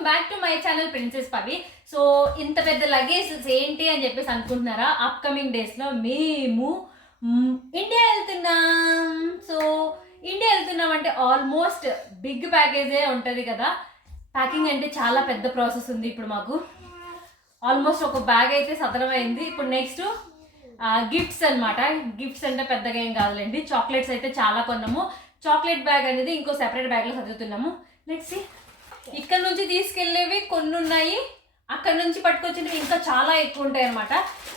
Welcome back to my channel princess Pavi. So ఇంత పెద్ద luggage ఏంటి అని చెప్పేసి అనుకుంటున్నారా? అప్కమింగ్ డేస్లో మేము ఇండియా వెళ్తున్నాం. సో ఇండియా వెళ్తున్నాం అంటే ఆల్మోస్ట్ బిగ్ ప్యాకేజే ఉంటుంది కదా. ప్యాకింగ్ అంటే చాలా పెద్ద ప్రాసెస్ ఉంది. ఇప్పుడు మాకు ఆల్మోస్ట్ ఒక బ్యాగ్ అయితే సదరమైంది. ఇప్పుడు నెక్స్ట్ గిఫ్ట్స్ అనమాట. గిఫ్ట్స్ అంటే పెద్దగా ఏం కాదులేండి. చాక్లెట్స్ అయితే చాలా కొన్నాము. చాక్లెట్ బ్యాగ్ అనేది ఇంకో సెపరేట్ బ్యాగ్లో చదువుతున్నాము. నెక్స్ట్ ఇక్కడ నుంచి తీసుకెళ్ళేవి కొన్ని ఉన్నాయి, అక్కడ నుంచి పట్టుకొచ్చినవి ఇంకా చాలా ఎక్కువ ఉంటాయి అనమాట.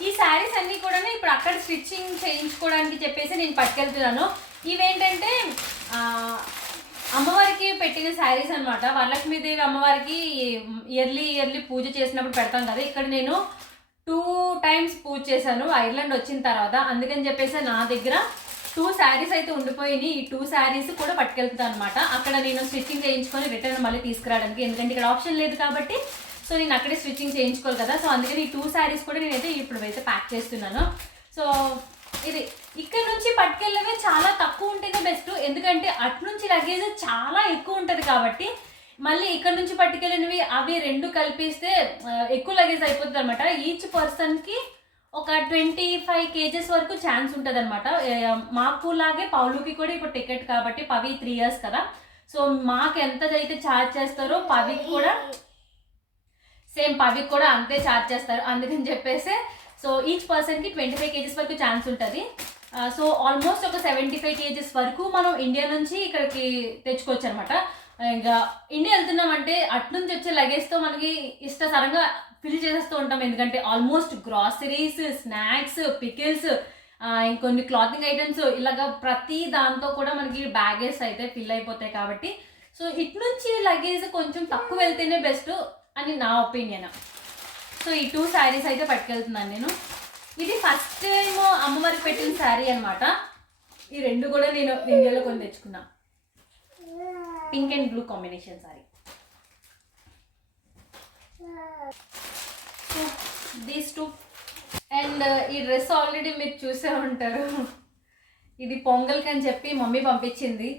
ఈ శారీస్ అన్నీ కూడా ఇప్పుడు అక్కడ స్టిచ్చింగ్ చేయించుకోవడానికి చెప్పేసి నేను పట్టుకెళ్తున్నాను. ఇవేంటంటే అమ్మవారికి పెట్టిన శారీస్ అనమాట. వరలక్ష్మీదేవి అమ్మవారికి ఇయర్లీ పూజ చేసినప్పుడు పెడతాం కదా. ఇక్కడ నేను 2 times పూజ చేశాను ఐర్లాండ్ వచ్చిన తర్వాత. అందుకని చెప్పేసి నా దగ్గర 2 శారీస్ అయితే ఉండిపోయినాయి. ఈ 2 శారీస్ కూడా పట్టుకెళ్తాను అనమాట. అక్కడ నేను స్టిచ్చింగ్ చేయించుకొని రిటర్న్ మళ్ళీ తీసుకురావడానికి, ఎందుకంటే ఇక్కడ ఆప్షన్ లేదు కాబట్టి. సో నేను అక్కడే స్టిచ్చింగ్ చేయించుకోవాలి కదా. సో అందుకని ఈ 2 శారీస్ కూడా నేనైతే ఇప్పుడు అయితే ప్యాక్ చేస్తున్నాను. సో ఇది ఇక్కడ నుంచి పట్టుకెళ్ళవే చాలా తక్కువ ఉంటేనే బెస్ట్, ఎందుకంటే అటు నుంచి లగేజ్ చాలా ఎక్కువ ఉంటుంది కాబట్టి. మళ్ళీ ఇక్కడ నుంచి పట్టుకెళ్ళినవి అవి 2 కలిపిస్తే ఎక్కువ లగేజ్ అయిపోతుంది అనమాట. ఈచ్ పర్సన్కి ఒక 25 kgs వరకు ఛాన్స్ ఉంటుంది అనమాట. మాకు లాగే పౌలుకి కూడా ఇప్పుడు టికెట్ కాబట్టి, పవి 3 years కదా. సో మాకు ఎంత అయితే ఛార్జ్ చేస్తారో పవికి కూడా సేమ్, పవికి కూడా అంతే ఛార్జ్ చేస్తారు. అందుకని చెప్పేసి సో ఈచ్ పర్సన్కి 25 kgs వరకు ఛాన్స్ ఉంటుంది. సో ఆల్మోస్ట్ ఒక 75 kgs వరకు మనం ఇండియా నుంచి ఇక్కడికి తెచ్చుకోవచ్చు అనమాట. ఇంకా ఇండియా వెళ్తున్నామంటే అటు నుంచి వచ్చే లగేజ్తో మనకి ఇష్టసరంగా ఫిల్ చేసేస్తూ ఉంటాం, ఎందుకంటే ఆల్మోస్ట్ గ్రాసరీస్, స్నాక్స్, పికిల్స్, ఇంకొన్ని క్లాతింగ్ ఐటమ్స్, ఇలాగా ప్రతి దాంతో కూడా మనకి బ్యాగేజ్ అయితే ఫిల్ అయిపోతాయి కాబట్టి. సో ఇటు నుంచి లగేజ్ కొంచెం తక్కువ వెళ్తేనే బెస్ట్ అని నా ఒపీనియన్. సో ఈ 2 శారీస్ అయితే పట్టుకెళ్తున్నాను నేను. ఇది ఫస్ట్ టైం అమ్మవారికి పెట్టిన శారీ అనమాట. ఈ 2 కూడా నేను ఇండియాలో కొని తెచ్చుకున్నా. Pink and blue combination sari. These 2 and ఈ డ్రెస్ ఆల్రెడీ మీరు చూసే ఉంటారు. ఇది పొంగల్కి అని చెప్పి మమ్మీ పంపించింది,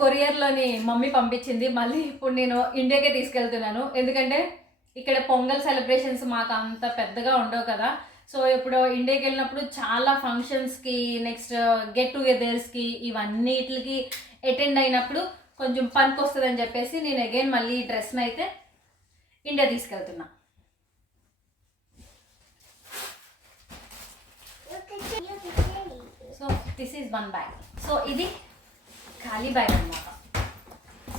కొరియర్లోని మమ్మీ పంపించింది. మళ్ళీ ఇప్పుడు నేను ఇండియాకే తీసుకెళ్తున్నాను, ఎందుకంటే ఇక్కడ పొంగల్ సెలబ్రేషన్స్ మాకు అంత పెద్దగా ఉండవు కదా. సో ఇప్పుడు ఇండియాకి వెళ్ళినప్పుడు చాలా ఫంక్షన్స్కి, నెక్స్ట్ గెట్ టుగెదర్స్కి, ఇవన్నిటికి అటెండ్ అయినప్పుడు కొంచెం పనికి వస్తుంది అని చెప్పేసి నేను అగైన్ మళ్ళీ ఈ డ్రెస్ని అయితే ఇండియా తీసుకెళ్తున్నా. So this is 1 bag. So ఇది ఖాళీ బ్యాగ్ అనమాట.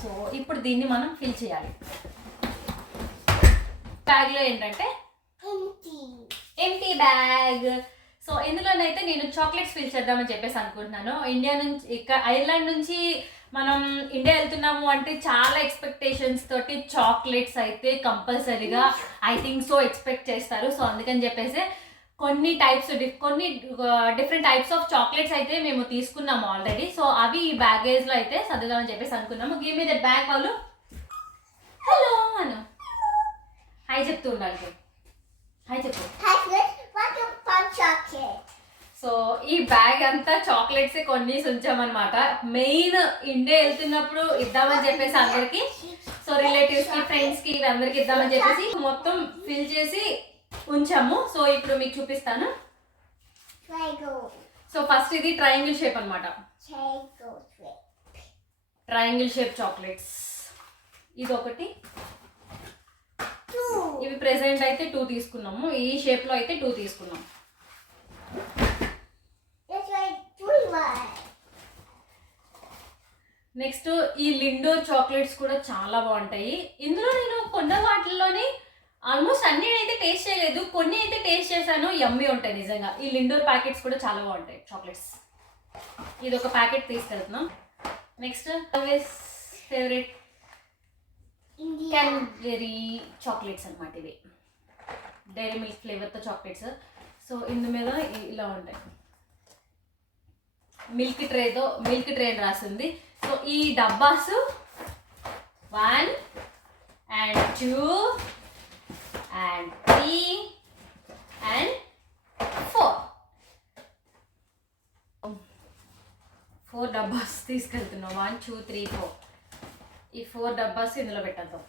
సో ఇప్పుడు దీన్ని మనం ఫిల్ చేయాలి. బ్యాగ్లో ఏంటంటే ఎంటీ బ్యాగ్. సో ఇందులోనైతే నేను చాక్లెట్స్ ఫిల్ చేద్దామని చెప్పేసి అనుకుంటున్నాను. ఇండియా నుంచి ఐర్లాండ్ నుంచి మనం ఇండియా వెళ్తున్నాము అంటే చాలా ఎక్స్పెక్టేషన్స్ తోటి చాక్లెట్స్ అయితే కంపల్సరీగా ఐ థింక్ సో ఎక్స్పెక్ట్ చేస్తారు. సో అందుకని చెప్పేసి కొన్ని డిఫరెంట్ టైప్స్ ఆఫ్ చాక్లెట్స్ అయితే మేము తీసుకున్నాము ఆల్రెడీ. సో అవి ఈ బ్యాగేజ్లో అయితే సర్దుదామని చెప్పేసి అనుకున్నాము. గివ్ మీ దట్ బ్యాగ్ వాళ్ళు. హలో అను, హాయ్ చెప్తూ ఉండాలి. హాయ్ చెప్పు. సో ఈ బ్యాగ్ అంతా చాక్లెట్స్ కొన్ని ఉంచామన్నమాట. మెయిన్ ఇండియా వెళ్తున్నప్పుడు ఇద్దామని చెప్పేసి అందరికి, సో రిలేటివ్స్కి, ఫ్రెండ్స్కి, అందరికి ఇద్దామని చెప్పేసి మొత్తం ఫిల్ చేసి ఉంచాము. సో ఇప్పుడు మీకు చూపిస్తాను. సో ఫస్ట్ ఇది ట్రయాంగిల్ షేప్ అనమాట. ట్రయాంగిల్ షేప్ చాక్లెట్స్ ఇది ఒకటి. ఇవి ప్రెసెంట్ అయితే 2 తీసుకున్నాము. ఈ షేప్లో అయితే 2 తీసుకున్నాం. నెక్స్ట్ ఈ లిండోర్ చాక్లెట్స్ కూడా చాలా బాగుంటాయి. ఇందులో నేను కొన్న వాటిల్లోని ఆల్మోస్ట్ అన్ని అయితే టేస్ట్ చేయలేదు, కొన్ని అయితే టేస్ట్ చేశాను. యమ్మీ ఉంటాయి నిజంగా. ఈ లిండోర్ ప్యాకెట్స్ కూడా చాలా బాగుంటాయి చాక్లెట్స్. ఇది ఒక ప్యాకెట్ తీసుకెళ్తున్నాం. Next always favourite cranberry chocolates అనమాట. ఇవి డైరీ మిల్క్ ఫ్లేవర్తో చాక్లెట్స్. సో ఇందు మీద ఇలా ఉంటాయి. మిల్క్ ట్రే అని రాసింది. సో ఈ డబ్బాస్ 1 and 2 and 3 and 4 4 డబ్బాస్ తీసుకెళ్తున్నాం. 1 2 3 4. ఈ 4 డబ్బాస్ ఇందులో పెట్టేద్దాం.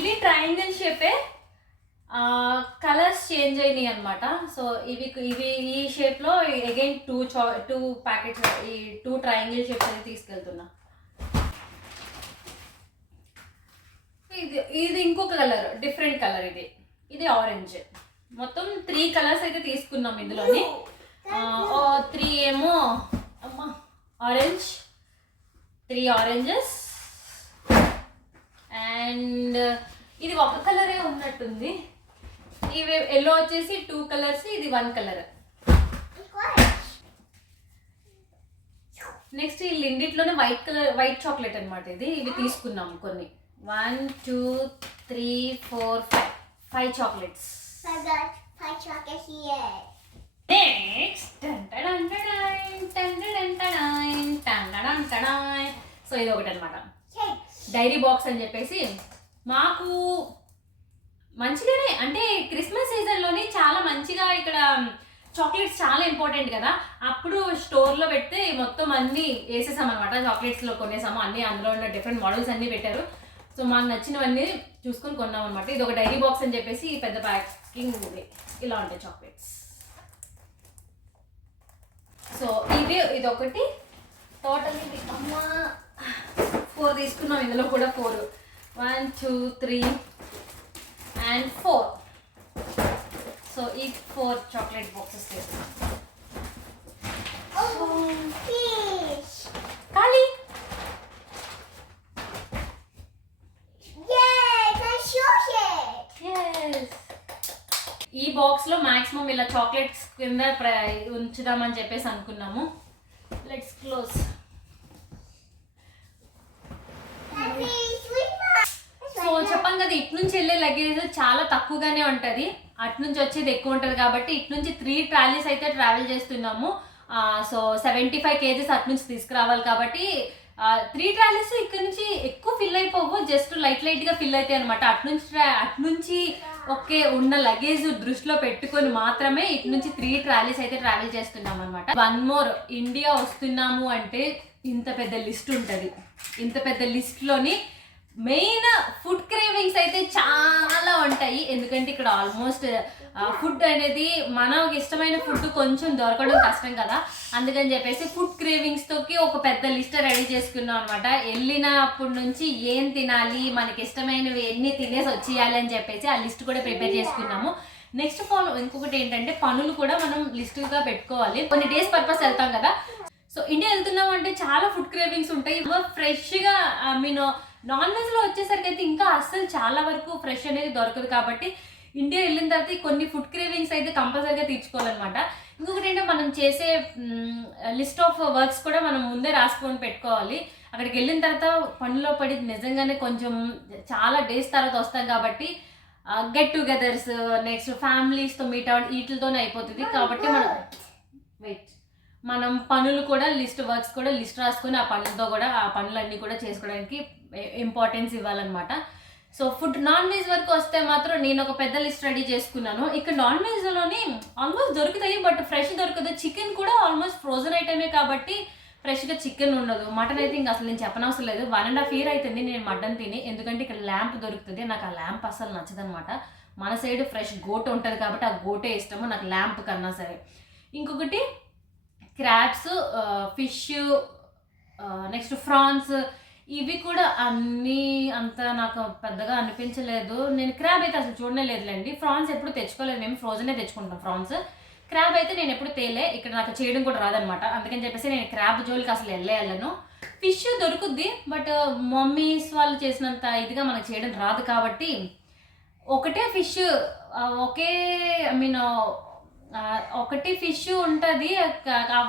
ఇది ట్రయాంగిల్ షేపే, కలర్స్ చేంజ్ అయినాయి అనమాట. సో ఇవి ఈ షేప్లో అగైన్ 2 ప్యాకెట్స్, ఈ 2 ట్రయాంగిల్ షేప్స్ అనేది తీసుకెళ్తున్నా. ఇది ఇంకొక కలర్, డిఫరెంట్ కలర్. ఇది ఆరెంజ్. మొత్తం 3 కలర్స్ అయితే తీసుకున్నాం ఇందులోని. 3 ఏమో ఆరెంజ్, 3 ఆరెంజెస్, అండ్ ఇది ఒక కలరే ఉన్నట్టుంది. ఇవి ఎల్లో వచ్చేసి 2 కలర్స్, ఇది 1 కలర్. నెక్స్ట్ ఈ లిండిట్లోనే వైట్ చాక్లెట్ అనమాట. ఇవి తీసుకున్నాము కొన్ని. 1 2 3 4 5 chocolates. Five chocolates here. Next so ఇది ఒకటి అనమాట, డైరీ బాక్స్ అని చెప్పేసి. మాకు మంచిగానే, అంటే క్రిస్మస్ సీజన్లోని చాలా మంచిగా ఇక్కడ చాక్లెట్స్ చాలా ఇంపార్టెంట్ కదా. అప్పుడు స్టోర్లో పెడితే మొత్తం అన్నీ వేసేసాం అనమాట. చాక్లెట్స్లో కొనేసాము అన్నీ, అందులో ఉన్న డిఫరెంట్ మోడల్స్ అన్నీ పెట్టారు. సో మాకు నచ్చినవన్నీ చూసుకొని కొన్నాం అనమాట. ఇది ఒక డైరీ బాక్స్ అని చెప్పేసి పెద్ద ప్యాకింగ్ ఇలా ఉంటాయి చాక్లెట్స్. సో ఇది ఒకటి. టోటల్ ఇది 4 తీసుకున్నాం. ఇందులో కూడా 4, 1 2 3 and 4. సో ఈ 4 చాక్లెట్ బాక్సెస్ తీసుకున్నాం. ఖాళీ. ఈ బాక్స్ లో మాక్సిమం ఇలా చాక్లెట్స్ కింద ఉంచుదామని చెప్పేసి అనుకున్నాము. Let's close. సో చెప్పాను కదా, ఇటు నుంచి వెళ్ళే లగేజ్ చాలా తక్కువగానే ఉంటుంది, అటు నుంచి వచ్చేది ఎక్కువ ఉంటుంది. కాబట్టి ఇటు నుంచి 3 ట్రాలీస్ అయితే ట్రావెల్ చేస్తున్నాము. సో 75 kgs అటు నుంచి తీసుకురావాలి. కాబట్టి 3 ట్రాలీస్ ఇక్కడ నుంచి ఎక్కువ ఫిల్ అయిపోవు, జస్ట్ లైట్ గా ఫిల్ అవుతాయి అనమాట. అటు నుంచి ఓకే ఉన్న లగేజ్ దృష్టిలో పెట్టుకొని మాత్రమే ఇటు నుంచి 3 ట్రాలీస్ అయితే ట్రావెల్ చేస్తున్నాం అనమాట. 1 మోర్, ఇండియా వస్తున్నాము అంటే ఇంత పెద్ద లిస్ట్ ఉంటుంది. ఇంత పెద్ద లిస్ట్లోని మెయిన్ ఫుడ్ క్రేవింగ్స్ అయితే చాలా ఉంటాయి. ఎందుకంటే ఇక్కడ ఆల్మోస్ట్ ఫుడ్ అనేది మనకు ఇష్టమైన ఫుడ్ కొంచెం దొరకడం కష్టం కదా. అందుకని చెప్పేసి ఫుడ్ క్రేవింగ్స్తోకి ఒక పెద్ద లిస్ట్ రెడీ చేసుకున్నాం అనమాట. వెళ్ళినప్పటి నుంచి ఏం తినాలి, మనకి ఇష్టమైనవి ఎన్ని తినేసి వచ్చేయాలి అని చెప్పేసి ఆ లిస్ట్ కూడా ప్రిపేర్ చేసుకున్నాము. నెక్స్ట్ ఇంకొకటి ఏంటంటే పనులు కూడా మనం లిస్టుగా పెట్టుకోవాలి. కొన్ని డేస్ పర్పస్ వెళ్తాం కదా. సో ఇండియా వెళ్తున్నాం అంటే చాలా ఫుడ్ క్రేవింగ్స్ ఉంటాయి. ఫ్రెష్గా నాన్ వెజ్లో వచ్చేసరికి అయితే ఇంకా అస్సలు చాలా వరకు ఫ్రెష్ అనేది దొరకదు. కాబట్టి ఇండియా వెళ్ళిన తర్వాత కొన్ని ఫుడ్ క్రేవింగ్స్ అయితే కంపల్సరీగా తీర్చుకోవాలన్నమాట. ఇంకొకటి ఏంటంటే మనం చేసే లిస్ట్ ఆఫ్ వర్క్స్ కూడా మనం ముందే రాసుకొని పెట్టుకోవాలి. అక్కడికి వెళ్ళిన తర్వాత పనిలో పడి నిజంగానే కొంచెం చాలా డేస్ తర్వాత వస్తాం కాబట్టి గెట్ టుగెదర్స్, నెక్స్ట్ ఫ్యామిలీస్తో మీట్ అవ్వడం వీటితోనే అయిపోతుంది. కాబట్టి మనం పనులు కూడా వర్క్స్ కూడా లిస్ట్ రాసుకొని ఆ పనులతో కూడా ఆ పనులన్నీ కూడా చేసుకోవడానికి ఇంపార్టెన్స్ ఇవ్వాలన్నమాట. సో ఫుడ్ నాన్ వెజ్ వరకు వస్తే మాత్రం నేను ఒక పెద్ద లిస్ట్ రెడీ చేసుకున్నాను. ఇక్కడ నాన్ వెజ్లోని ఆల్మోస్ట్ దొరుకుతాయి, బట్ ఫ్రెష్ దొరకదు. చికెన్ కూడా ఆల్మోస్ట్ ఫ్రోజన్ ఐటమే కాబట్టి ఫ్రెష్గా చికెన్ ఉండదు. మటన్ అయితే ఇంకా అసలు నేను చెప్పనవసరం లేదు. 1.5 year అవుతుంది నేను మటన్ తిని. ఎందుకంటే ఇక్కడ ల్యాంప్ దొరుకుతుంది, నాకు ఆ ల్యాంప్ అసలు నచ్చదనమాట. మన సైడ్ ఫ్రెష్ గోట్ ఉంటుంది కాబట్టి ఆ గోటే ఇష్టము నాకు ల్యాంప్ కన్నా సరే. ఇంకొకటి క్రాబ్స్, ఫిష్, నెక్స్ట్ ఫ్రాన్స్, ఇవి కూడా అన్నీ అంత నాకు పెద్దగా అనిపించలేదు. నేను క్రాబ్ అయితే అసలు చూడనే లేదులేండి. ఫ్రాన్స్ ఎప్పుడు తెచ్చుకోలేదు, మేము ఫ్రోజనే తెచ్చుకుంటాం ఫ్రాన్స్. క్రాబ్ అయితే నేను ఎప్పుడు తేలే, ఇక్కడ నాకు చేయడం కూడా రాదనమాట. అందుకని చెప్పేసి నేను క్రాబ్ జోలికి అసలు వెళ్ళను. ఫిష్ దొరుకుద్ది, బట్ మమ్మీస్ వాళ్ళు చేసినంత ఇదిగా మనకు చేయడం రాదు. కాబట్టి ఒకటే ఫిష్, ఒకటి ఫిష్ ఉంటుంది,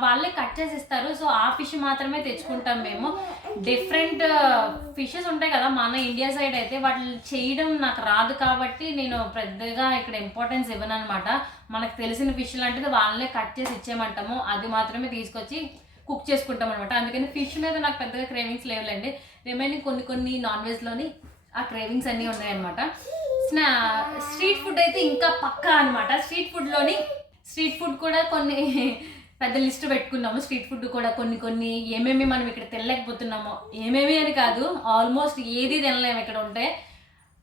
వాళ్ళే కట్ చేసి ఇస్తారు. సో ఆ ఫిష్ మాత్రమే తెచ్చుకుంటాం మేము. డిఫరెంట్ ఫిషెస్ ఉంటాయి కదా మన ఇండియా సైడ్ అయితే, వాటిని చేయడం నాకు రాదు కాబట్టి నేను పెద్దగా ఇక్కడ ఇంపార్టెన్స్ ఇవ్వను అనమాట. మనకు తెలిసిన ఫిష్ లాంటిది వాళ్ళనే కట్ చేసి ఇచ్చేయమంటాము, అది మాత్రమే తీసుకొచ్చి కుక్ చేసుకుంటాం అనమాట. అందుకని ఫిష్ మీద నాకు పెద్దగా క్రేవింగ్స్ లేవులేండి. రిమైనింగ్ కొన్ని నాన్ వెజ్లోని ఆ క్రేవింగ్స్ అన్నీ ఉన్నాయన్నమాట. స్ట్రీట్ ఫుడ్ అయితే ఇంకా పక్కా అనమాట. స్ట్రీట్ ఫుడ్ కూడా కొన్ని పెద్ద లిస్ట్ పెట్టుకున్నాము. స్ట్రీట్ ఫుడ్ కూడా కొన్ని ఏమేమి మనం ఇక్కడ తినలేకపోతున్నామో, ఏమేమి అని కాదు ఆల్మోస్ట్ ఏది తినలేము ఇక్కడ ఉంటే.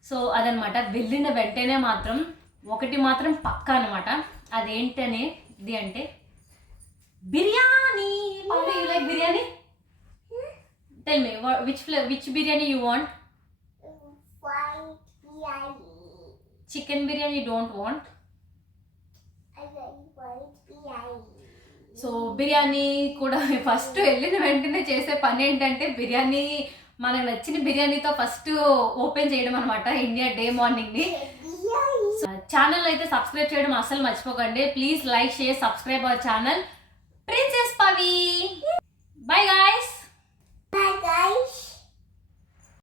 సో అదనమాట. వెళ్ళిన వెంటనే మాత్రం ఒకటి మాత్రం పక్కా అనమాట. అదేంటని ఇది అంటే biryani. Paul, you like biryani? Tell me which biryani you want? White biryani. Chicken biryani don't want. I like white biryani. So biryani కూడా ఫస్ట్ వెళ్ళిన వెంటనే చేసే పని ఏంటంటే బిర్యానీ, మనకు నచ్చిన బిర్యానీతో ఫస్ట్ ఓపెన్ చేయడం అనమాట ఇండియా డే మార్నింగ్ని. Biryani. ఛానల్ అయితే సబ్స్క్రైబ్ చేయడం అస్సలు మర్చిపోకండి. Please like, share, subscribe our channel princess Pavi. By guys. Bye guys.